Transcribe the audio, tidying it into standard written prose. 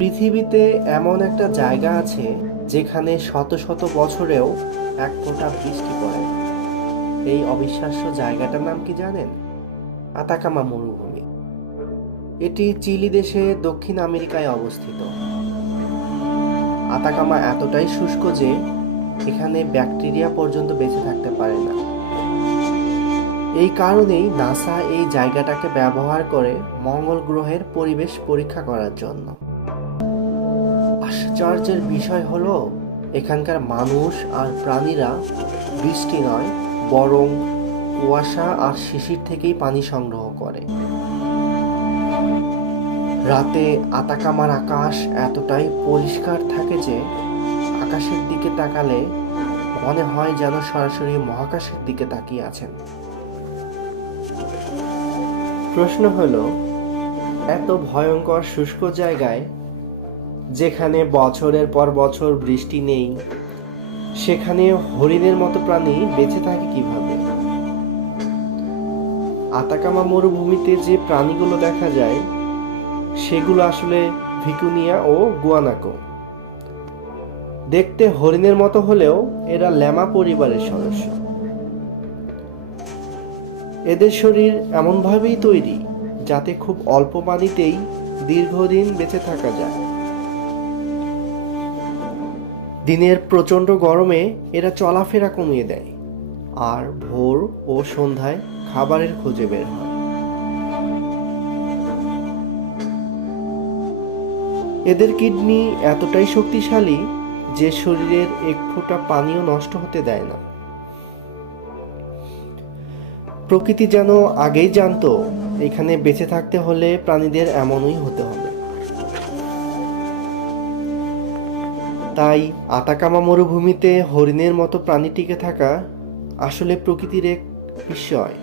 পৃথিবীতে এমন একটা জায়গা আছে যেখানে শত শত বছরেও এক ফোঁটা বৃষ্টি পড়ে না। এই অবিশ্বাস্য জায়গাটার নাম কি জানেন? আতাকামা মরুভূমি। এটি চিলি দেশে দক্ষিণ আমেরিকায় অবস্থিত। আতাকামা এতটাই শুষ্ক যে এখানে ব্যাকটেরিয়া পর্যন্ত বেঁচে থাকতে পারে না। এই কারণেই নাসা এই জায়গাটাকে ব্যবহার করে মঙ্গল গ্রহের পরিবেশ পরীক্ষা করার জন্য। আশ্চর্যের বিষয় হলো এখানকার মানুষ আর প্রাণীরা বৃষ্টি নয়, বরং কুয়াশা আর শিশির থেকেই পানি সংগ্রহ করে। রাতে আতাকামার আকাশ এতটাই পরিষ্কার থাকে যে আকাশের দিকে তাকালে মনে হয় যেন সরাসরি মহাকাশের দিকে তাকিয়ে আছেন। প্রশ্ন হলো, এত ভয়ঙ্কর শুষ্ক জায়গায় যেখানে বছরের পর বছর বৃষ্টি নেই, সেখানে হরিণের মতো প্রাণী বেঁচে থাকে কিভাবে? আতাকামা মরুভূমিতে যে প্রাণীগুলো দেখা যায় সেগুলো আসলে ভিকুনিয়া ও গুয়ানাকো। দেখতে হরিণের মতো হলেও এরা ল্যামা পরিবারের সদস্য। এদের শরীর এমনভাবেই তৈরি যাতে খুব অল্প পানিতেই দীর্ঘদিন বেঁচে থাকা যায়। দিনের প্রচণ্ড গরমে এরা চলাফেরা কমিয়ে দেয় আর ভোর ও সন্ধ্যায় খাবারের খোঁজে বের হয়। এদের কিডনি এতটাই শক্তিশালী যে শরীরের এক ফোঁটা পানিও নষ্ট হতে দেয় না। প্রকৃতি যেন আগেই জানতো এখানে বেঁচে থাকতে হলে প্রাণীদের এমনই হতে হবে। তাই আতাকামা মরুভূমিতে হরিণের মতো প্রাণী টিকে থাকা আসলে প্রকৃতির এক বিস্ময়।